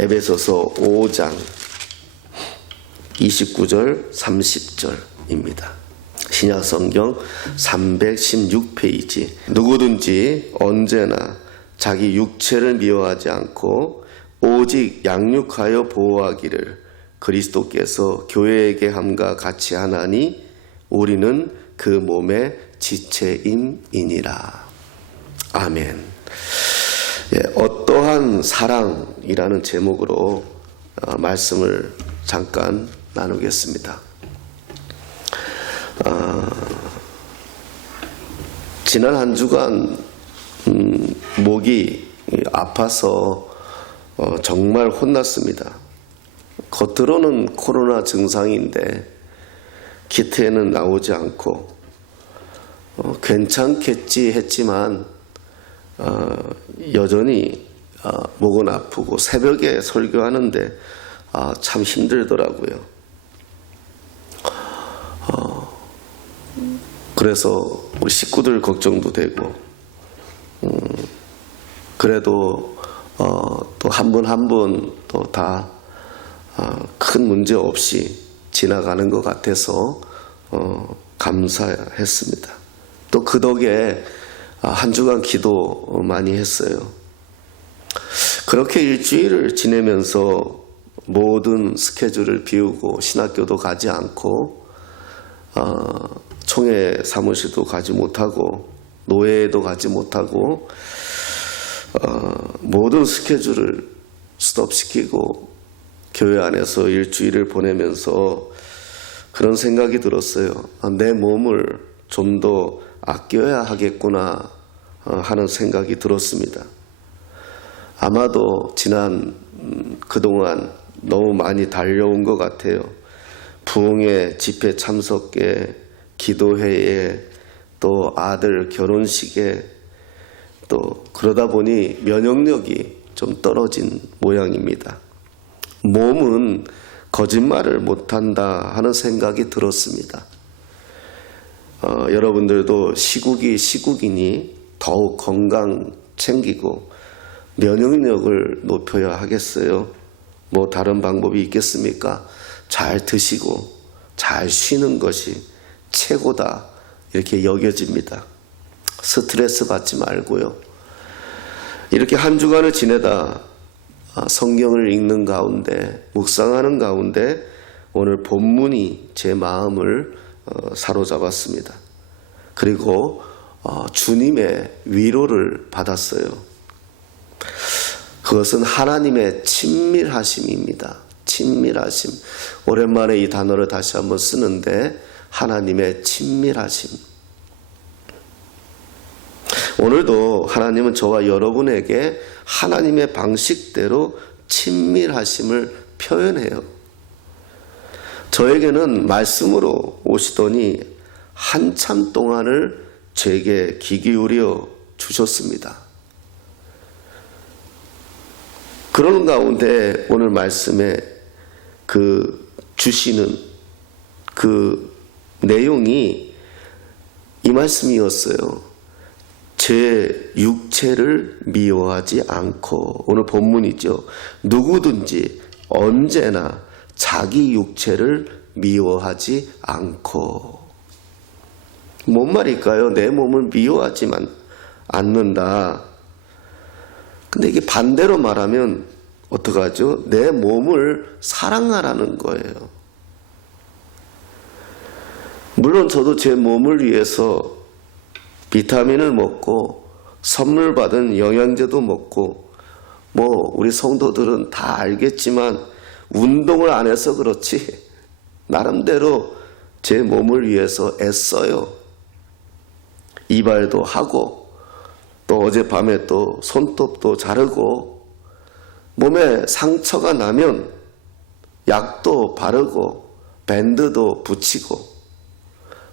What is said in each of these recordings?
에베소서 5장 29절 30절입니다. 신약성경 316페이지. 누구든지 언제나 자기 육체를 미워하지 않고 오직 양육하여 보호하기를 그리스도께서 교회에게 함과 같이 하나니 우리는 그 몸의 지체임이니라. 아멘. 어떠한 사랑이라는 제목으로 말씀을 잠깐 나누겠습니다. 지난 한 주간 목이 아파서 정말 혼났습니다. 겉으로는 코로나 증상인데 기태에는 나오지 않고 괜찮겠지 했지만 여전히 목은 아프고 새벽에 설교하는데 참 힘들더라고요. 그래서 우리 식구들 걱정도 되고 그래도 또 한 분 한 분 또 다 큰 문제 없이 지나가는 것 같아서 감사했습니다. 또 그 덕에 한 주간 기도 많이 했어요. 그렇게 일주일을 지내면서 모든 스케줄을 비우고 신학교도 가지 않고 총회 사무실도 가지 못하고 노예도 가지 못하고 모든 스케줄을 스톱시키고 교회 안에서 일주일을 보내면서 그런 생각이 들었어요. 내 몸을 좀 더 아껴야 하겠구나 하는 생각이 들었습니다. 아마도 그동안 너무 많이 달려온 것 같아요. 부흥회 집회 참석회, 기도회에 또 아들 결혼식에 또 그러다 보니 면역력이 좀 떨어진 모양입니다. 몸은 거짓말을 못한다 하는 생각이 들었습니다. 여러분들도 시국이니 더욱 건강 챙기고 면역력을 높여야 하겠어요. 뭐 다른 방법이 있겠습니까? 잘 드시고 잘 쉬는 것이 최고다 이렇게 여겨집니다. 스트레스 받지 말고요. 이렇게 한 주간을 지내다 성경을 읽는 가운데 묵상하는 가운데 오늘 본문이 제 마음을 사로잡았습니다. 그리고 주님의 위로를 받았어요. 그것은 하나님의 친밀하심입니다. 친밀하심. 오랜만에 이 단어를 다시 한번 쓰는데 하나님의 친밀하심. 오늘도 하나님은 저와 여러분에게 하나님의 방식대로 친밀하심을 표현해요. 저에게는 말씀으로 오시더니 한참 동안을 제게 귀 기울여 주셨습니다. 그런 가운데 오늘 말씀에 주시는 그 내용이 이 말씀이었어요. 제 육체를 미워하지 않고, 오늘 본문이죠. 누구든지 언제나 자기 육체를 미워하지 않고. 뭔 말일까요? 내 몸을 미워하지만 않는다. 근데 이게 반대로 말하면 어떡하죠? 내 몸을 사랑하라는 거예요. 물론 저도 제 몸을 위해서 비타민을 먹고 선물 받은 영양제도 먹고 우리 성도들은 다 알겠지만 운동을 안 해서 그렇지 나름대로 제 몸을 위해서 애써요. 이발도 하고 또 어젯밤에 또 손톱도 자르고 몸에 상처가 나면 약도 바르고 밴드도 붙이고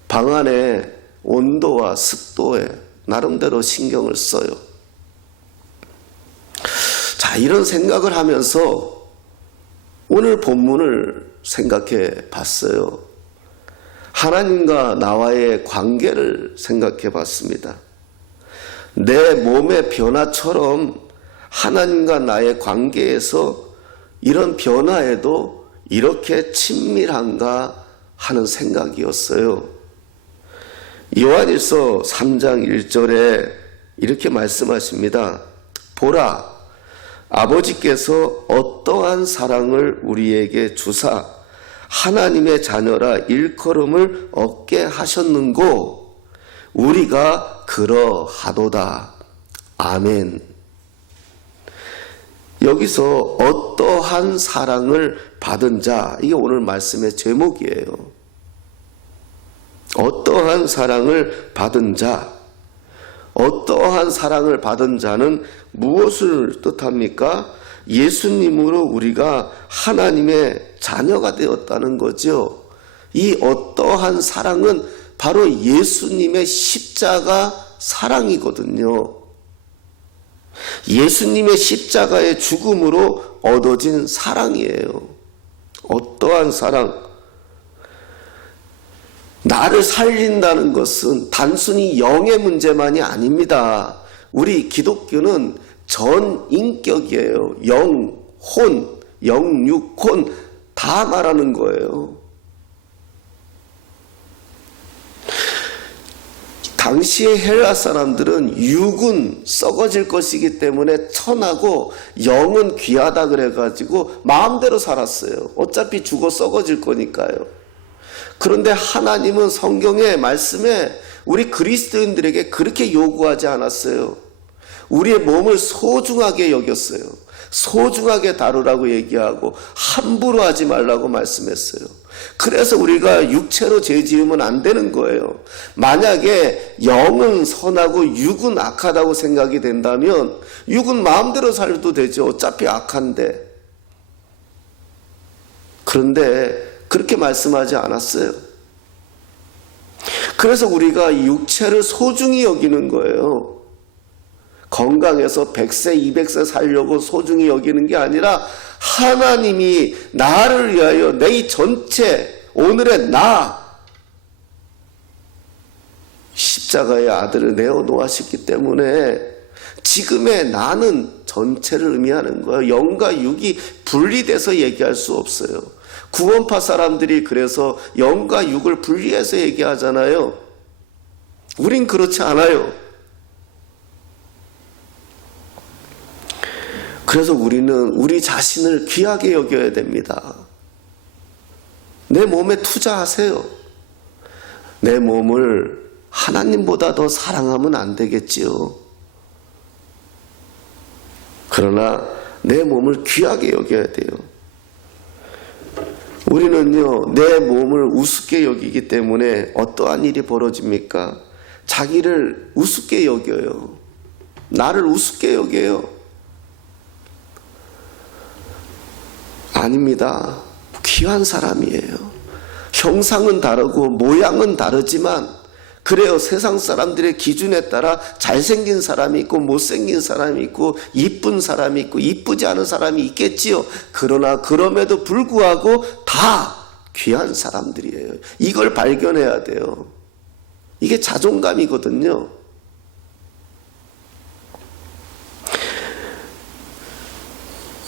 방 안에 온도와 습도에 나름대로 신경을 써요. 자, 이런 생각을 하면서 오늘 본문을 생각해 봤어요. 하나님과 나와의 관계를 생각해 봤습니다. 내 몸의 변화처럼 하나님과 나의 관계에서 이런 변화에도 이렇게 친밀한가 하는 생각이었어요. 요한일서 3장 1절에 이렇게 말씀하십니다. 보라, 아버지께서 어떠한 사랑을 우리에게 주사 하나님의 자녀라 일컬음을 얻게 하셨는고 우리가 그러하도다. 아멘. 여기서 어떠한 사랑을 받은 자, 이게 오늘 말씀의 제목이에요. 어떠한 사랑을 받은 자, 어떠한 사랑을 받은 자는 무엇을 뜻합니까? 예수님으로 우리가 하나님의 자녀가 되었다는 거죠. 이 어떠한 사랑은 바로 예수님의 십자가 사랑이거든요. 예수님의 십자가의 죽음으로 얻어진 사랑이에요. 어떠한 사랑? 나를 살린다는 것은 단순히 영의 문제만이 아닙니다. 우리 기독교는 전 인격이에요. 영, 혼, 영육, 혼 다 말하는 거예요. 당시의 헬라 사람들은 육은 썩어질 것이기 때문에 천하고 영은 귀하다 그래가지고 마음대로 살았어요. 어차피 죽어 썩어질 거니까요. 그런데 하나님은 성경의 말씀에 우리 그리스도인들에게 그렇게 요구하지 않았어요. 우리의 몸을 소중하게 여겼어요. 소중하게 다루라고 얘기하고 함부로 하지 말라고 말씀했어요. 그래서 우리가 육체로 죄 지으면 안 되는 거예요. 만약에 영은 선하고 육은 악하다고 생각이 된다면 육은 마음대로 살도 되죠. 어차피 악한데. 그런데 그렇게 말씀하지 않았어요. 그래서 우리가 이 육체를 소중히 여기는 거예요. 건강해서 100세, 200세 살려고 소중히 여기는 게 아니라 하나님이 나를 위하여 내 이 전체, 오늘의 나, 십자가의 아들을 내어놓으셨기 때문에 지금의 나는 전체를 의미하는 거예요. 영과 육이 분리돼서 얘기할 수 없어요. 구원파 사람들이 그래서 영과 육을 분리해서 얘기하잖아요. 우린 그렇지 않아요. 그래서 우리는 우리 자신을 귀하게 여겨야 됩니다. 내 몸에 투자하세요. 내 몸을 하나님보다 더 사랑하면 안 되겠지요. 그러나 내 몸을 귀하게 여겨야 돼요. 우리는요, 내 몸을 우습게 여기기 때문에 어떠한 일이 벌어집니까? 자기를 우습게 여겨요. 나를 우습게 여겨요. 아닙니다. 귀한 사람이에요. 형상은 다르고 모양은 다르지만 그래요. 세상 사람들의 기준에 따라 잘생긴 사람이 있고 못생긴 사람이 있고 이쁜 사람이 있고 이쁘지 않은 사람이 있겠지요. 그러나 그럼에도 불구하고 다 귀한 사람들이에요. 이걸 발견해야 돼요. 이게 자존감이거든요.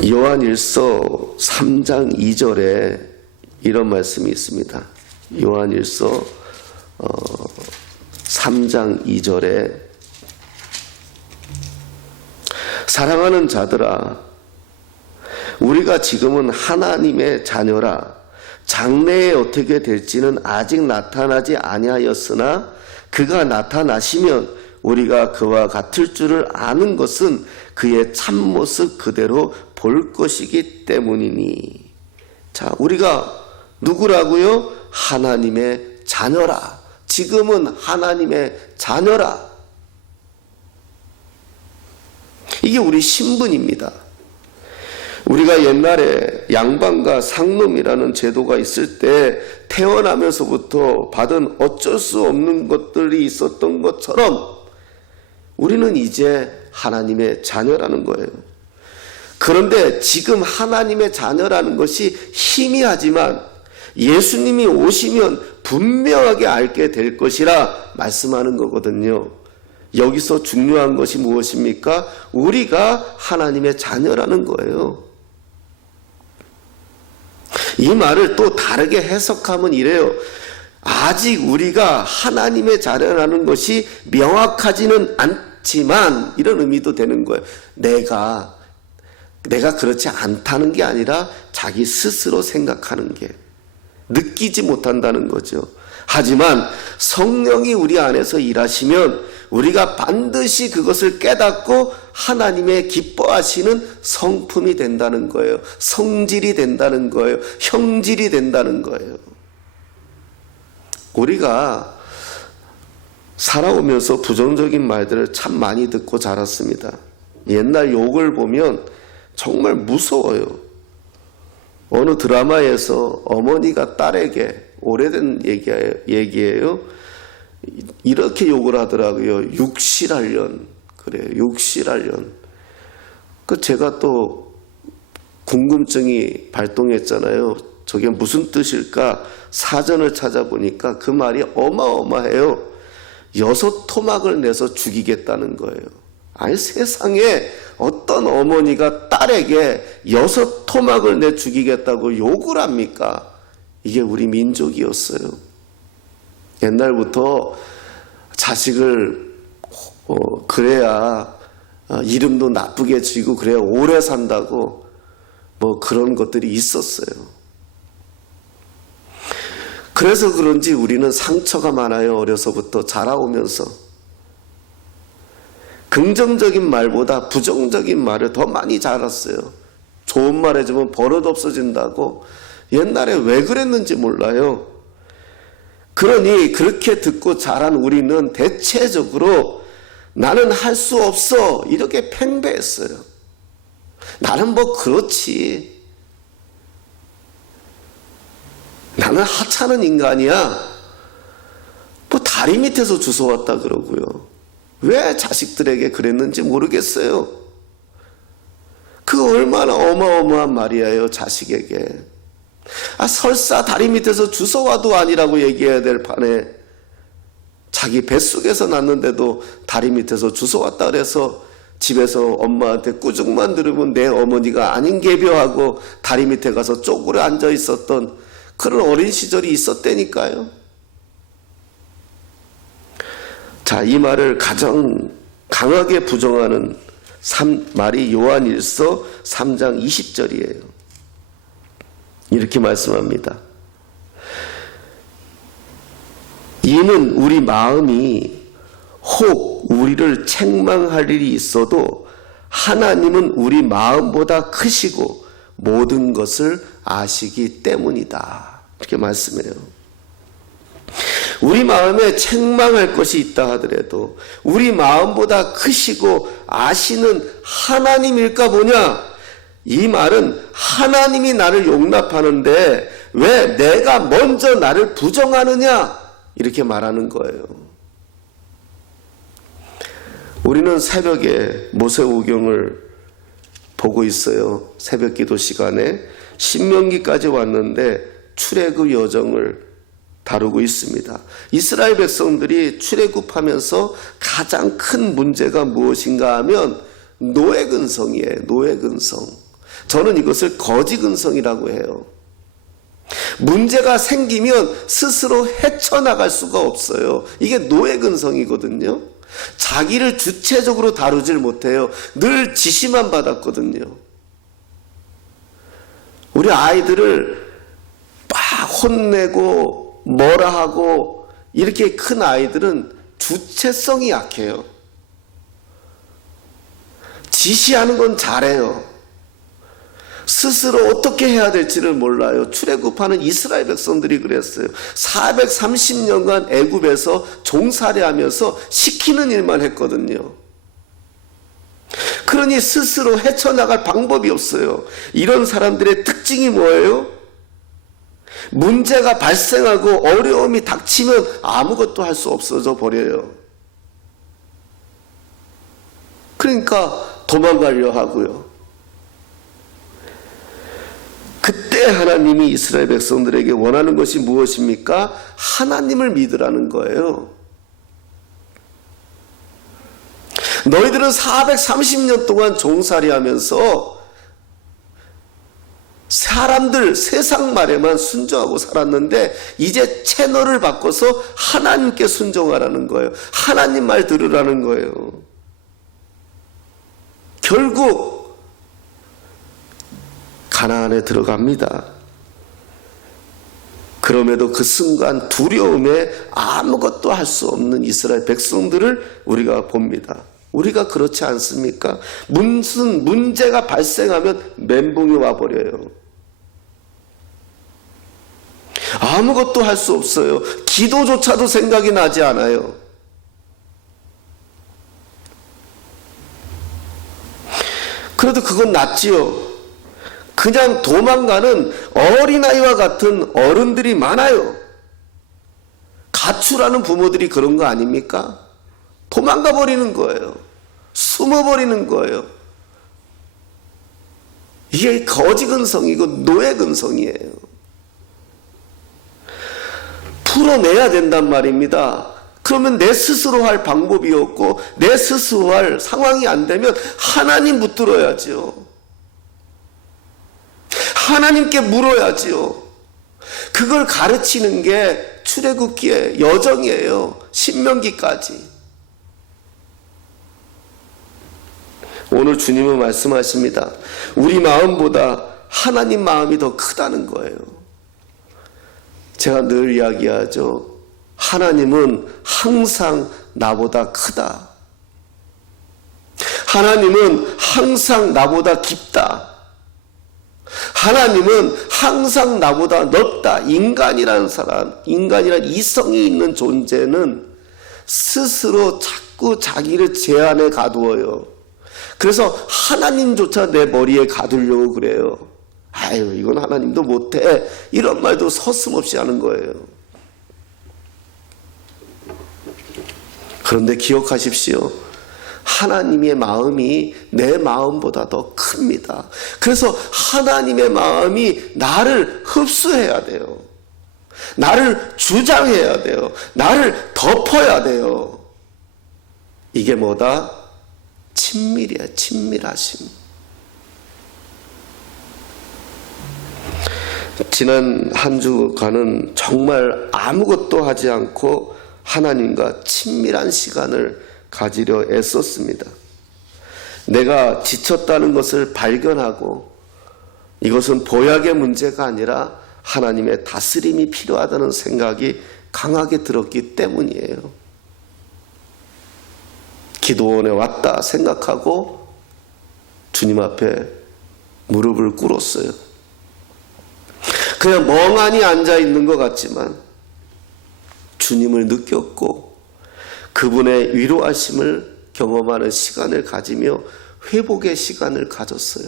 요한일서 3장 2절에 이런 말씀이 있습니다. 요한일서 3장 2절에 사랑하는 자들아 우리가 지금은 하나님의 자녀라 장래에 어떻게 될지는 아직 나타나지 아니하였으나 그가 나타나시면 우리가 그와 같을 줄을 아는 것은 그의 참모습 그대로 볼 것이기 때문이니. 자, 우리가 누구라고요? 하나님의 자녀라. 지금은 하나님의 자녀라. 이게 우리 신분입니다. 우리가 옛날에 양반과 상놈이라는 제도가 있을 때 태어나면서부터 받은 어쩔 수 없는 것들이 있었던 것처럼 우리는 이제 하나님의 자녀라는 거예요. 그런데 지금 하나님의 자녀라는 것이 희미하지만 예수님이 오시면 분명하게 알게 될 것이라 말씀하는 거거든요. 여기서 중요한 것이 무엇입니까? 우리가 하나님의 자녀라는 거예요. 이 말을 또 다르게 해석하면 이래요. 아직 우리가 하나님의 자녀라는 것이 명확하지는 않지만, 이런 의미도 되는 거예요. 내가 그렇지 않다는 게 아니라 자기 스스로 생각하는 게, 느끼지 못한다는 거죠. 하지만 성령이 우리 안에서 일하시면 우리가 반드시 그것을 깨닫고 하나님의 기뻐하시는 성품이 된다는 거예요. 성질이 된다는 거예요. 형질이 된다는 거예요. 우리가 살아오면서 부정적인 말들을 참 많이 듣고 자랐습니다. 옛날 욕을 보면 정말 무서워요. 어느 드라마에서 어머니가 딸에게, 오래된 얘기예요. 이렇게 욕을 하더라고요. 육실하련. 그래요. 육실하련. 제가 또 궁금증이 발동했잖아요. 저게 무슨 뜻일까? 사전을 찾아보니까 그 말이 어마어마해요. 6토막을 내서 죽이겠다는 거예요. 아니, 세상에 어떤 어머니가 딸에게 6토막을 내 죽이겠다고 욕을 합니까? 이게 우리 민족이었어요. 옛날부터 자식을 그래야 이름도 나쁘게 지고 그래야 오래 산다고 뭐 그런 것들이 있었어요. 그래서 그런지 우리는 상처가 많아요. 어려서부터 자라오면서. 긍정적인 말보다 부정적인 말을 더 많이 자랐어요. 좋은 말 해주면 버릇 없어진다고. 옛날에 왜 그랬는지 몰라요. 그러니 그렇게 듣고 자란 우리는 대체적으로 나는 할 수 없어, 이렇게 팽배했어요. 나는 뭐 그렇지. 나는 하찮은 인간이야. 뭐 다리 밑에서 주워왔다 그러고요. 왜 자식들에게 그랬는지 모르겠어요. 그 얼마나 어마어마한 말이에요, 자식에게. 설사 다리 밑에서 주워와도 아니라고 얘기해야 될 판에 자기 뱃속에서 났는데도 다리 밑에서 주워왔다 그래서 집에서 엄마한테 꾸중만 들으면 내 어머니가 아닌 개벼하고 다리 밑에 가서 쪼그려 앉아 있었던 그런 어린 시절이 있었다니까요. 자, 이 말을 가장 강하게 부정하는 말이 요한일서 3장 20절이에요. 이렇게 말씀합니다. 이는 우리 마음이 혹 우리를 책망할 일이 있어도 하나님은 우리 마음보다 크시고 모든 것을 아시기 때문이다. 이렇게 말씀해요. 우리 마음에 책망할 것이 있다 하더라도 우리 마음보다 크시고 아시는 하나님일까 보냐? 이 말은 하나님이 나를 용납하는데 왜 내가 먼저 나를 부정하느냐? 이렇게 말하는 거예요. 우리는 새벽에 모세오경을 보고 있어요. 새벽 기도 시간에 신명기까지 왔는데 출애굽 여정을 다루고 있습니다. 이스라엘 백성들이 출애굽하면서 가장 큰 문제가 무엇인가 하면 노예근성이에요. 노예근성. 저는 이것을 거지근성이라고 해요. 문제가 생기면 스스로 헤쳐나갈 수가 없어요. 이게 노예근성이거든요. 자기를 주체적으로 다루질 못해요. 늘 지시만 받았거든요. 우리 아이들을 막 혼내고 뭐라 하고 이렇게 큰 아이들은 주체성이 약해요. 지시하는 건 잘해요. 스스로 어떻게 해야 될지를 몰라요. 출애굽하는 이스라엘 백성들이 그랬어요. 430년간 애굽에서 종살이하면서 시키는 일만 했거든요. 그러니 스스로 헤쳐나갈 방법이 없어요. 이런 사람들의 특징이 뭐예요? 문제가 발생하고 어려움이 닥치면 아무것도 할 수 없어져 버려요. 그러니까 도망가려 하고요. 그때 하나님이 이스라엘 백성들에게 원하는 것이 무엇입니까? 하나님을 믿으라는 거예요. 너희들은 430년 동안 종살이 하면서 사람들 세상 말에만 순종하고 살았는데 이제 채널을 바꿔서 하나님께 순종하라는 거예요. 하나님 말 들으라는 거예요. 결국 가나안에 들어갑니다. 그럼에도 그 순간 두려움에 아무것도 할 수 없는 이스라엘 백성들을 우리가 봅니다. 우리가 그렇지 않습니까? 무슨 문제가 발생하면 멘붕이 와버려요. 아무것도 할 수 없어요. 기도조차도 생각이 나지 않아요. 그래도 그건 낫지요. 그냥 도망가는 어린아이와 같은 어른들이 많아요. 가출하는 부모들이 그런 거 아닙니까? 도망가 버리는 거예요. 숨어 버리는 거예요. 이게 거지 근성이고 노예 근성이에요. 풀어내야 된단 말입니다. 그러면 내 스스로 할 방법이 없고 내 스스로 할 상황이 안 되면 하나님 붙들어야지요. 하나님께 물어야지요. 그걸 가르치는 게 출애굽기의 여정이에요. 신명기까지. 오늘 주님은 말씀하십니다. 우리 마음보다 하나님 마음이 더 크다는 거예요. 제가 늘 이야기하죠. 하나님은 항상 나보다 크다. 하나님은 항상 나보다 깊다. 하나님은 항상 나보다 넓다. 인간이라는 사람, 인간이란 이성이 있는 존재는 스스로 자꾸 자기를 제한에 가두어요. 그래서 하나님조차 내 머리에 가두려고 그래요. 아유, 이건 하나님도 못해. 이런 말도 서슴없이 하는 거예요. 그런데 기억하십시오. 하나님의 마음이 내 마음보다 더 큽니다. 그래서 하나님의 마음이 나를 흡수해야 돼요. 나를 주장해야 돼요. 나를 덮어야 돼요. 이게 뭐다? 친밀이야, 친밀하심. 지난 한 주간은 정말 아무것도 하지 않고 하나님과 친밀한 시간을 가지려 애썼습니다. 내가 지쳤다는 것을 발견하고 이것은 보약의 문제가 아니라 하나님의 다스림이 필요하다는 생각이 강하게 들었기 때문이에요. 기도원에 왔다 생각하고 주님 앞에 무릎을 꿇었어요. 그냥 멍하니 앉아 있는 것 같지만 주님을 느꼈고 그분의 위로하심을 경험하는 시간을 가지며 회복의 시간을 가졌어요.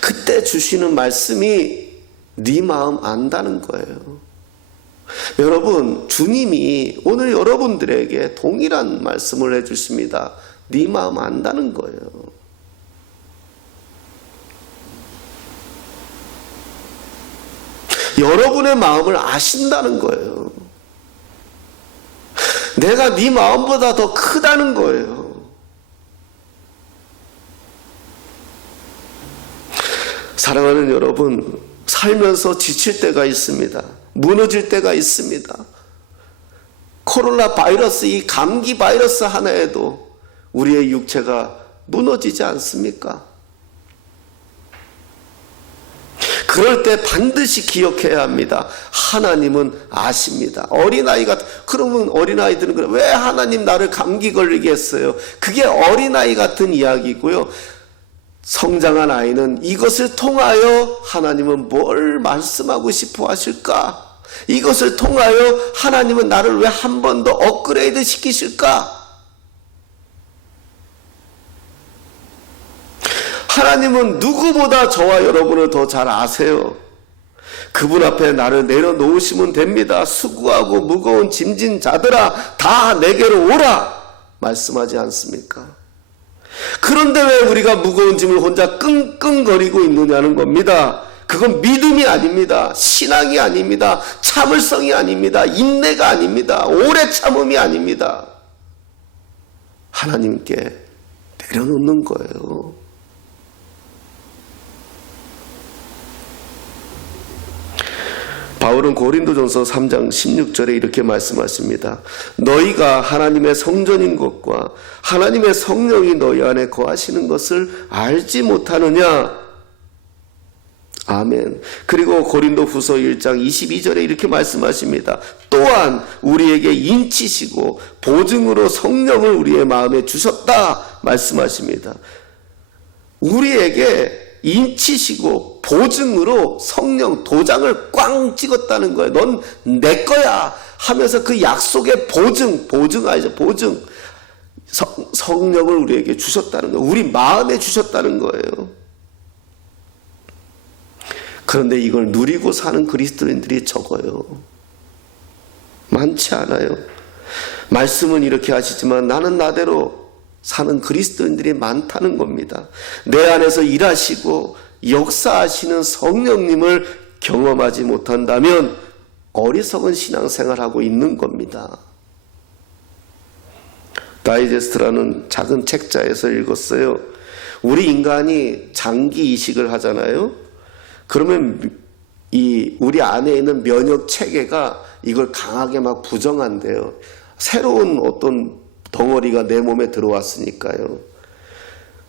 그때 주시는 말씀이 네 마음 안다는 거예요. 여러분, 주님이 오늘 여러분들에게 동일한 말씀을 해주십니다. 네 마음 안다는 거예요. 여러분의 마음을 아신다는 거예요. 내가 네 마음보다 더 크다는 거예요. 사랑하는 여러분, 살면서 지칠 때가 있습니다. 무너질 때가 있습니다. 코로나 바이러스, 이 감기 바이러스 하나에도 우리의 육체가 무너지지 않습니까? 그럴 때 반드시 기억해야 합니다. 하나님은 아십니다. 어린아이가, 그러면 어린아이들은 그래, 왜 하나님 나를 감기 걸리게 했어요? 그게 어린아이 같은 이야기고요. 성장한 아이는 이것을 통하여 하나님은 뭘 말씀하고 싶어 하실까? 이것을 통하여 하나님은 나를 왜 한 번 더 업그레이드 시키실까? 하나님은 누구보다 저와 여러분을 더 잘 아세요. 그분 앞에 나를 내려놓으시면 됩니다. 수고하고 무거운 짐진 자들아 다 내게로 오라 말씀하지 않습니까? 그런데 왜 우리가 무거운 짐을 혼자 끙끙거리고 있느냐는 겁니다. 그건 믿음이 아닙니다. 신앙이 아닙니다. 참을성이 아닙니다. 인내가 아닙니다. 오래 참음이 아닙니다. 하나님께 내려놓는 거예요. 바울은 고린도전서 3장 16절에 이렇게 말씀하십니다. 너희가 하나님의 성전인 것과 하나님의 성령이 너희 안에 거하시는 것을 알지 못하느냐? 아멘. 그리고 고린도후서 1장 22절에 이렇게 말씀하십니다. 또한 우리에게 인치시고 보증으로 성령을 우리의 마음에 주셨다 말씀하십니다. 우리에게 인치시고 보증으로 성령 도장을 꽝 찍었다는 거예요. 넌 내 거야 하면서 그 약속의 보증 아니죠? 보증. 성령을 우리에게 주셨다는 거예요. 우리 마음에 주셨다는 거예요. 그런데 이걸 누리고 사는 그리스도인들이 적어요. 많지 않아요. 말씀은 이렇게 하시지만 나는 나대로 사는 그리스도인들이 많다는 겁니다. 내 안에서 일하시고 역사하시는 성령님을 경험하지 못한다면 어리석은 신앙생활하고 있는 겁니다. 다이제스트라는 작은 책자에서 읽었어요. 우리 인간이 장기 이식을 하잖아요. 그러면 우리 안에 있는 면역 체계가 이걸 강하게 막 부정한대요. 새로운 어떤 덩어리가 내 몸에 들어왔으니까요.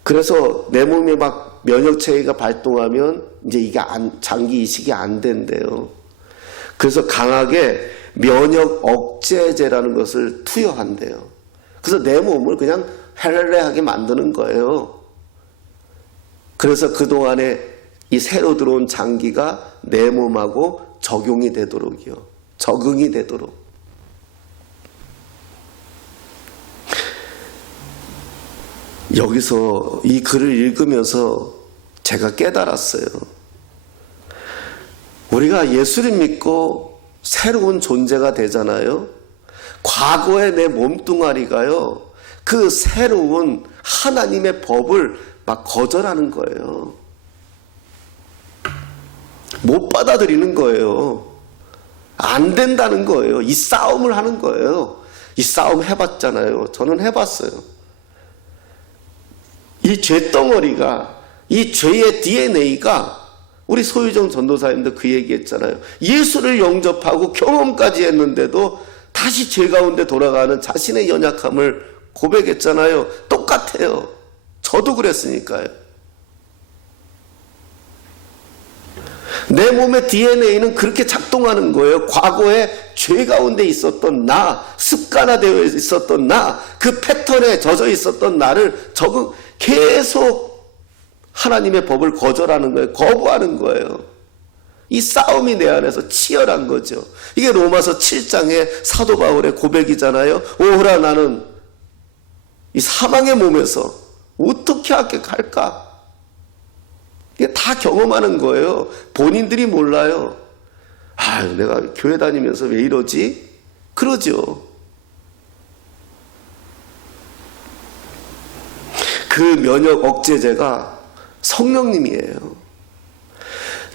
그래서 내 몸에 막 면역 체계가 발동하면 이제 이게 장기 이식이 안 된대요. 그래서 강하게 면역 억제제라는 것을 투여한대요. 그래서 내 몸을 그냥 헬렐레하게 만드는 거예요. 그래서 그동안에 이 새로 들어온 장기가 내 몸하고 적용이 되도록이요. 적응이 되도록. 여기서 이 글을 읽으면서 제가 깨달았어요. 우리가 예수를 믿고 새로운 존재가 되잖아요. 과거의 내 몸뚱아리가요, 그 새로운 하나님의 법을 막 거절하는 거예요. 못 받아들이는 거예요. 안 된다는 거예요. 이 싸움을 하는 거예요. 이 싸움 해봤잖아요. 저는 해봤어요. 이 죄덩어리가, 이 죄의 DNA가, 우리 소유정 전도사님도 그 얘기했잖아요. 예수를 영접하고 경험까지 했는데도 다시 죄 가운데 돌아가는 자신의 연약함을 고백했잖아요. 똑같아요. 저도 그랬으니까요. 내 몸의 DNA는 그렇게 작동하는 거예요. 과거에 죄 가운데 있었던 나, 습관화되어 있었던 나, 그 패턴에 젖어 있었던 나를 계속 하나님의 법을 거절하는 거예요. 거부하는 거예요. 이 싸움이 내 안에서 치열한 거죠. 이게 로마서 7장의 사도 바울의 고백이잖아요. 오호라, 나는 이 사망의 몸에서 어떻게 할까? 이게 다 경험하는 거예요. 본인들이 몰라요. 내가 교회 다니면서 왜 이러지? 그러죠. 그 면역 억제제가 성령님이에요.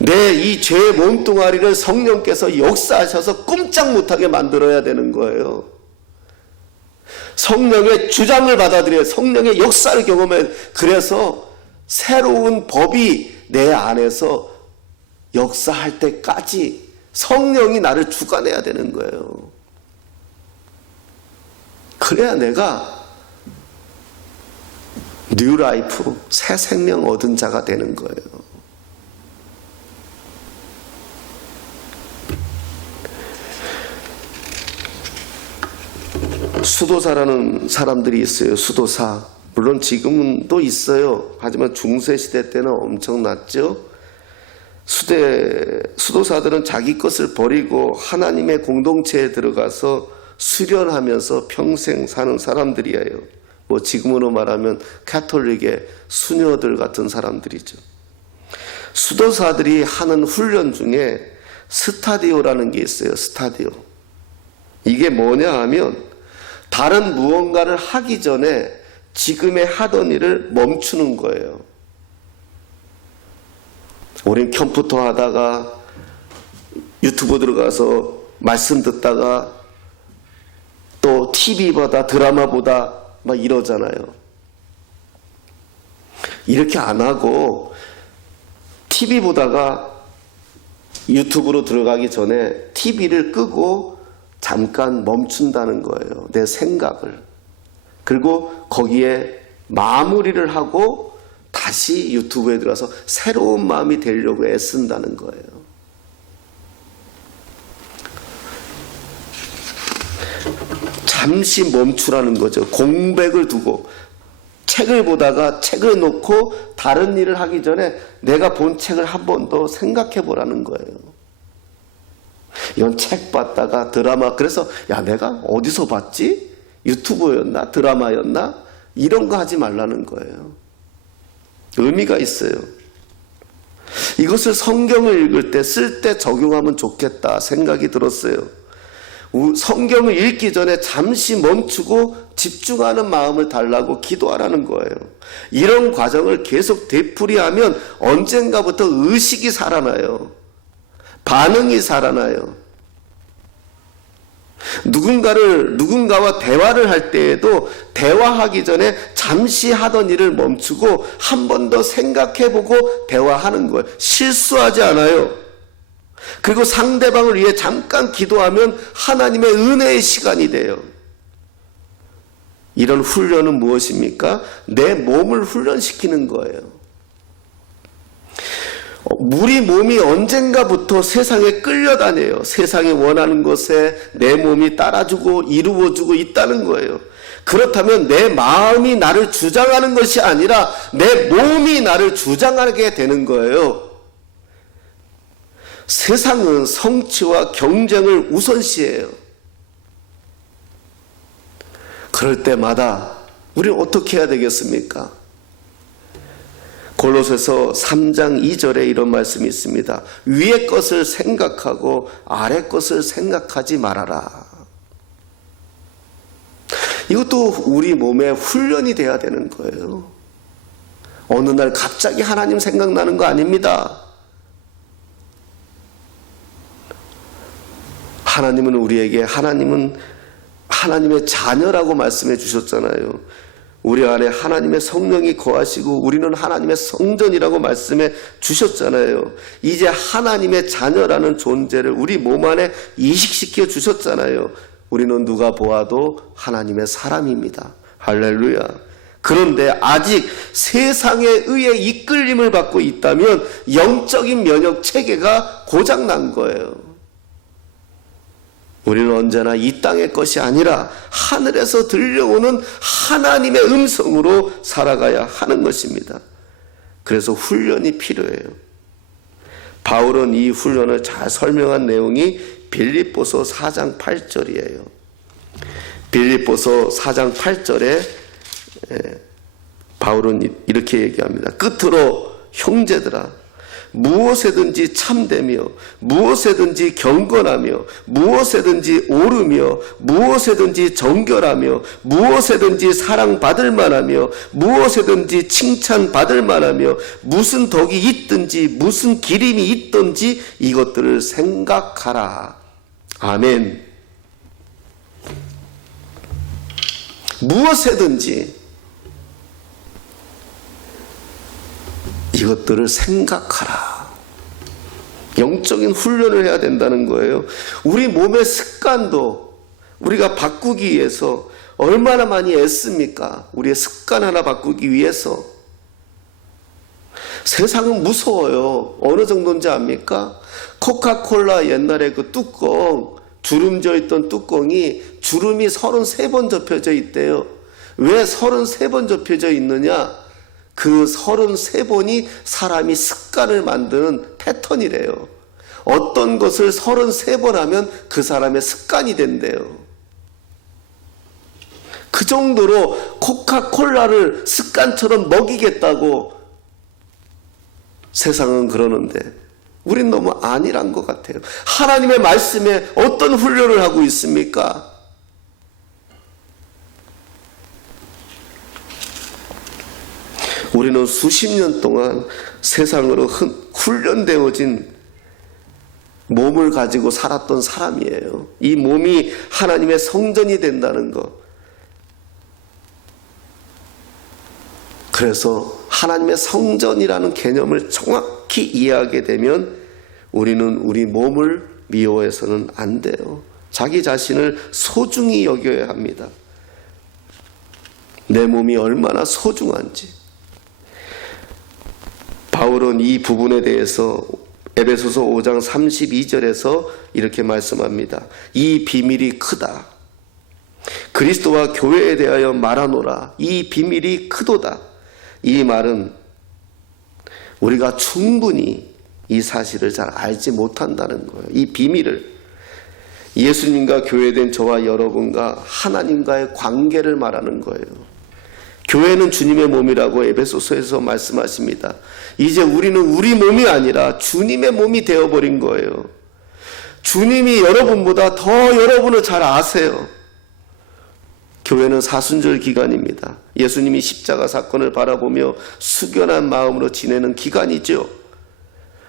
내 이 죄의 몸뚱아리를 성령께서 역사하셔서 꼼짝 못하게 만들어야 되는 거예요. 성령의 주장을 받아들여야, 성령의 역사를 경험해. 그래서 새로운 법이 내 안에서 역사할 때까지 성령이 나를 주관해야 되는 거예요. 그래야 내가 뉴 라이프, 새 생명 얻은 자가 되는 거예요. 수도사라는 사람들이 있어요. 수도사. 물론 지금도 있어요. 하지만 중세시대 때는 엄청났죠. 수도사들은 자기 것을 버리고 하나님의 공동체에 들어가서 수련하면서 평생 사는 사람들이에요. 지금으로 말하면 가톨릭의 수녀들 같은 사람들이죠. 수도사들이 하는 훈련 중에 스타디오라는 게 있어요. 스타디오. 이게 뭐냐 하면 다른 무언가를 하기 전에 지금의 하던 일을 멈추는 거예요. 우린 컴퓨터 하다가 유튜브 들어가서 말씀 듣다가 또 TV 보다 드라마 보다 막 이러잖아요. 이렇게 안 하고 TV 보다가 유튜브로 들어가기 전에 TV를 끄고 잠깐 멈춘다는 거예요. 내 생각을. 그리고 거기에 마무리를 하고 다시 유튜브에 들어가서 새로운 마음이 되려고 애쓴다는 거예요. 잠시 멈추라는 거죠. 공백을 두고 책을 보다가 책을 놓고 다른 일을 하기 전에 내가 본 책을 한 번 더 생각해 보라는 거예요. 이건 책 봤다가 드라마, 그래서 야 내가 어디서 봤지? 유튜브였나? 드라마였나? 이런 거 하지 말라는 거예요. 의미가 있어요. 이것을 성경을 읽을 때 쓸 때 적용하면 좋겠다 생각이 들었어요. 성경을 읽기 전에 잠시 멈추고 집중하는 마음을 달라고 기도하라는 거예요. 이런 과정을 계속 되풀이하면 언젠가부터 의식이 살아나요. 반응이 살아나요. 누군가와 대화를 할 때에도 대화하기 전에 잠시 하던 일을 멈추고 한 번 더 생각해보고 대화하는 거예요. 실수하지 않아요. 그리고 상대방을 위해 잠깐 기도하면 하나님의 은혜의 시간이 돼요. 이런 훈련은 무엇입니까? 내 몸을 훈련시키는 거예요. 우리 몸이 언젠가부터 세상에 끌려다녀요. 세상이 원하는 것에 내 몸이 따라주고 이루어주고 있다는 거예요. 그렇다면 내 마음이 나를 주장하는 것이 아니라 내 몸이 나를 주장하게 되는 거예요. 세상은 성취와 경쟁을 우선시해요. 그럴 때마다 우리는 어떻게 해야 되겠습니까? 골로새서 3장 2절에 이런 말씀이 있습니다. 위의 것을 생각하고 아래 것을 생각하지 말아라. 이것도 우리 몸에 훈련이 돼야 되는 거예요. 어느 날 갑자기 하나님 생각나는 거 아닙니다. 하나님은 우리에게 하나님의 자녀라고 말씀해 주셨잖아요. 우리 안에 하나님의 성령이 거하시고 우리는 하나님의 성전이라고 말씀해 주셨잖아요. 이제 하나님의 자녀라는 존재를 우리 몸 안에 이식시켜 주셨잖아요. 우리는 누가 보아도 하나님의 사람입니다. 할렐루야. 그런데 아직 세상에 의해 이끌림을 받고 있다면 영적인 면역 체계가 고장난 거예요. 우리는 언제나 이 땅의 것이 아니라 하늘에서 들려오는 하나님의 음성으로 살아가야 하는 것입니다. 그래서 훈련이 필요해요. 바울은 이 훈련을 잘 설명한 내용이 빌립보서 4장 8절이에요. 빌립보서 4장 8절에 바울은 이렇게 얘기합니다. 끝으로 형제들아, 무엇에든지 참되며 무엇에든지 경건하며 무엇에든지 옳으며 무엇에든지 정결하며 무엇에든지 사랑받을 만하며 무엇에든지 칭찬받을 만하며 무슨 덕이 있든지 무슨 기림이 있든지 이것들을 생각하라. 아멘. 무엇에든지 이것들을 생각하라. 영적인 훈련을 해야 된다는 거예요. 우리 몸의 습관도 우리가 바꾸기 위해서 얼마나 많이 애씁니까? 우리의 습관 하나 바꾸기 위해서. 세상은 무서워요. 어느 정도인지 압니까? 코카콜라 옛날에 그 뚜껑, 주름져 있던 뚜껑이 주름이 33번 접혀져 있대요. 왜 33번 접혀져 있느냐? 그 33번이 사람이 습관을 만드는 패턴이래요. 어떤 것을 33번 하면 그 사람의 습관이 된대요. 그 정도로 코카콜라를 습관처럼 먹이겠다고 세상은 그러는데 우린 너무 안일한 것 같아요. 하나님의 말씀에 어떤 훈련을 하고 있습니까? 우리는 수십 년 동안 세상으로 훈련되어진 몸을 가지고 살았던 사람이에요. 이 몸이 하나님의 성전이 된다는 것. 그래서 하나님의 성전이라는 개념을 정확히 이해하게 되면 우리는 우리 몸을 미워해서는 안 돼요. 자기 자신을 소중히 여겨야 합니다. 내 몸이 얼마나 소중한지. 바울은 이 부분에 대해서 에베소서 5장 32절에서 이렇게 말씀합니다. 이 비밀이 크다. 그리스도와 교회에 대하여 말하노라. 이 비밀이 크도다. 이 말은 우리가 충분히 이 사실을 잘 알지 못한다는 거예요. 이 비밀을. 예수님과 교회된 저와 여러분과 하나님과의 관계를 말하는 거예요. 교회는 주님의 몸이라고 에베소서에서 말씀하십니다. 이제 우리는 우리 몸이 아니라 주님의 몸이 되어버린 거예요. 주님이 여러분보다 더 여러분을 잘 아세요. 교회는 사순절 기간입니다. 예수님이 십자가 사건을 바라보며 숙연한 마음으로 지내는 기간이죠.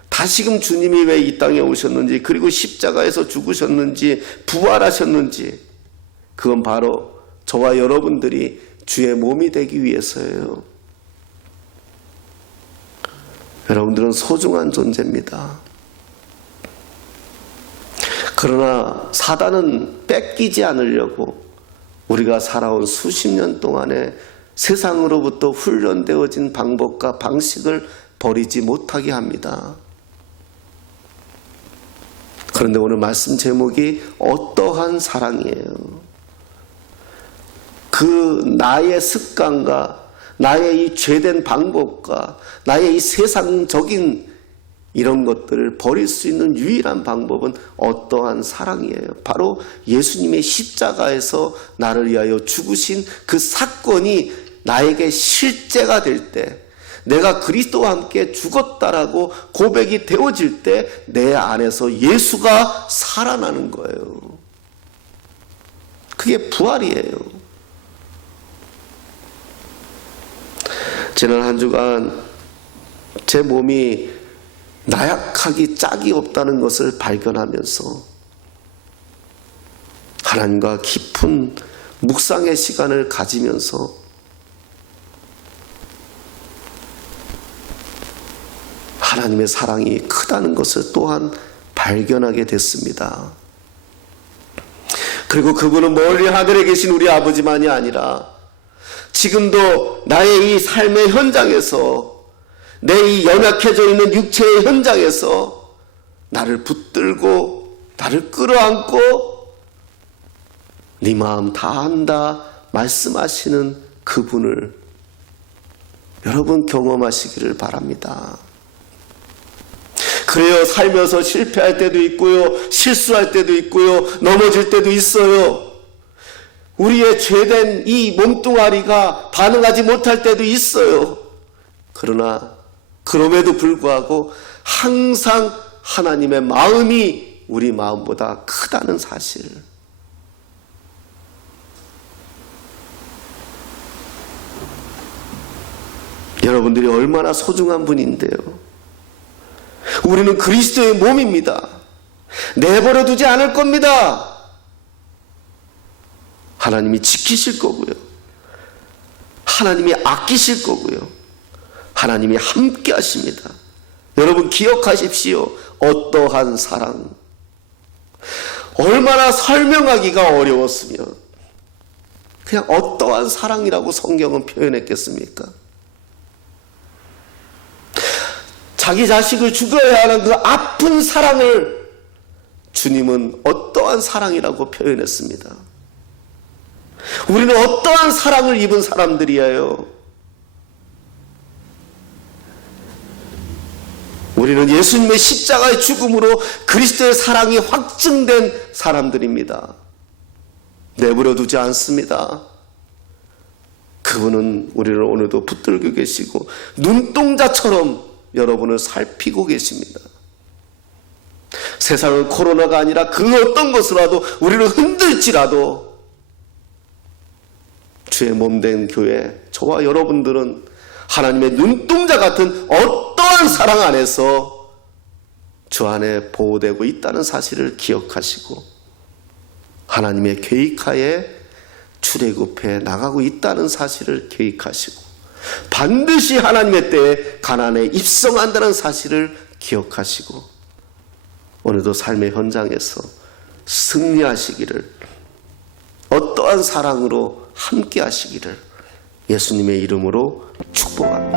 다시금 주님이 왜 이 땅에 오셨는지, 그리고 십자가에서 죽으셨는지, 부활하셨는지, 그건 바로 저와 여러분들이 주의 몸이 되기 위해서예요. 여러분들은 소중한 존재입니다. 그러나 사단은 뺏기지 않으려고 우리가 살아온 수십 년 동안에 세상으로부터 훈련되어진 방법과 방식을 버리지 못하게 합니다. 그런데 오늘 말씀 제목이 어떠한 사랑이에요. 그 나의 습관과 나의 이 죄된 방법과 나의 이 세상적인 이런 것들을 버릴 수 있는 유일한 방법은 어떠한 사랑이에요. 바로 예수님의 십자가에서 나를 위하여 죽으신 그 사건이 나에게 실제가 될 때, 내가 그리스도와 함께 죽었다라고 고백이 되어질 때 내 안에서 예수가 살아나는 거예요. 그게 부활이에요. 지난 한 주간 제 몸이 나약하기 짝이 없다는 것을 발견하면서 하나님과 깊은 묵상의 시간을 가지면서 하나님의 사랑이 크다는 것을 또한 발견하게 됐습니다. 그리고 그분은 멀리 하늘에 계신 우리 아버지만이 아니라 지금도 나의 이 삶의 현장에서, 내 이 연약해져 있는 육체의 현장에서 나를 붙들고 나를 끌어안고 네 마음 다 안다 말씀하시는 그분을 여러분 경험하시기를 바랍니다. 그래요, 살면서 실패할 때도 있고요, 실수할 때도 있고요, 넘어질 때도 있어요. 우리의 죄된 이 몸뚱아리가 반응하지 못할 때도 있어요. 그러나 그럼에도 불구하고 항상 하나님의 마음이 우리 마음보다 크다는 사실. 여러분들이 얼마나 소중한 분인데요. 우리는 그리스도의 몸입니다. 내버려 두지 않을 겁니다. 하나님이 지키실 거고요. 하나님이 아끼실 거고요. 하나님이 함께 하십니다. 여러분 기억하십시오. 어떠한 사랑. 얼마나 설명하기가 어려웠으면 그냥 어떠한 사랑이라고 성경은 표현했겠습니까? 자기 자식을 죽여야 하는 그 아픈 사랑을 주님은 어떠한 사랑이라고 표현했습니다. 우리는 어떠한 사랑을 입은 사람들이에요. 우리는 예수님의 십자가의 죽음으로 그리스도의 사랑이 확증된 사람들입니다. 내버려 두지 않습니다. 그분은 우리를 오늘도 붙들고 계시고 눈동자처럼 여러분을 살피고 계십니다. 세상은 코로나가 아니라 그 어떤 것으로라도 우리를 흔들지라도 주의 몸된 교회, 저와 여러분들은 하나님의 눈동자 같은 어떠한 사랑 안에서 주 안에 보호되고 있다는 사실을 기억하시고 하나님의 계획하에 출애굽해 나가고 있다는 사실을 계획하시고 반드시 하나님의 때에 가나안에 입성한다는 사실을 기억하시고 오늘도 삶의 현장에서 승리하시기를, 어떠한 사랑으로 함께 하시기를 예수님의 이름으로 축복합니다.